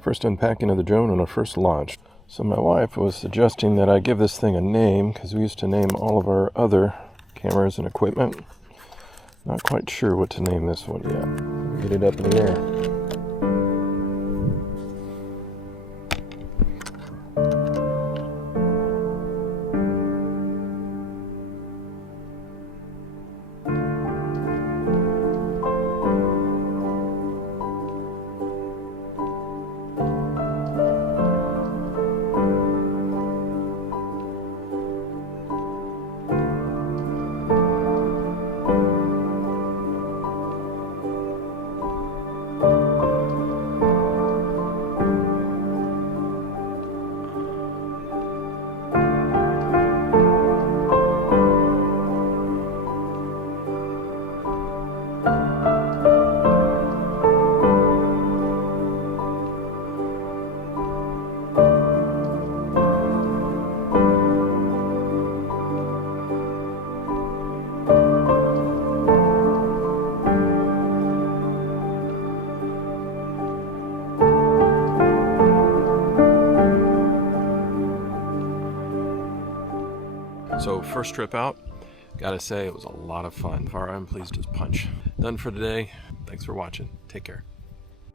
First unpacking of the drone on our first launch. So my wife was suggesting that I give this thing a name because we used to name all of our other cameras and equipment. Not quite sure what to name this one yet. We'll get it up in the air. So first trip out, gotta say it was a lot of fun. Far I'm pleased as punch. Done for today. Thanks for watching. Take care.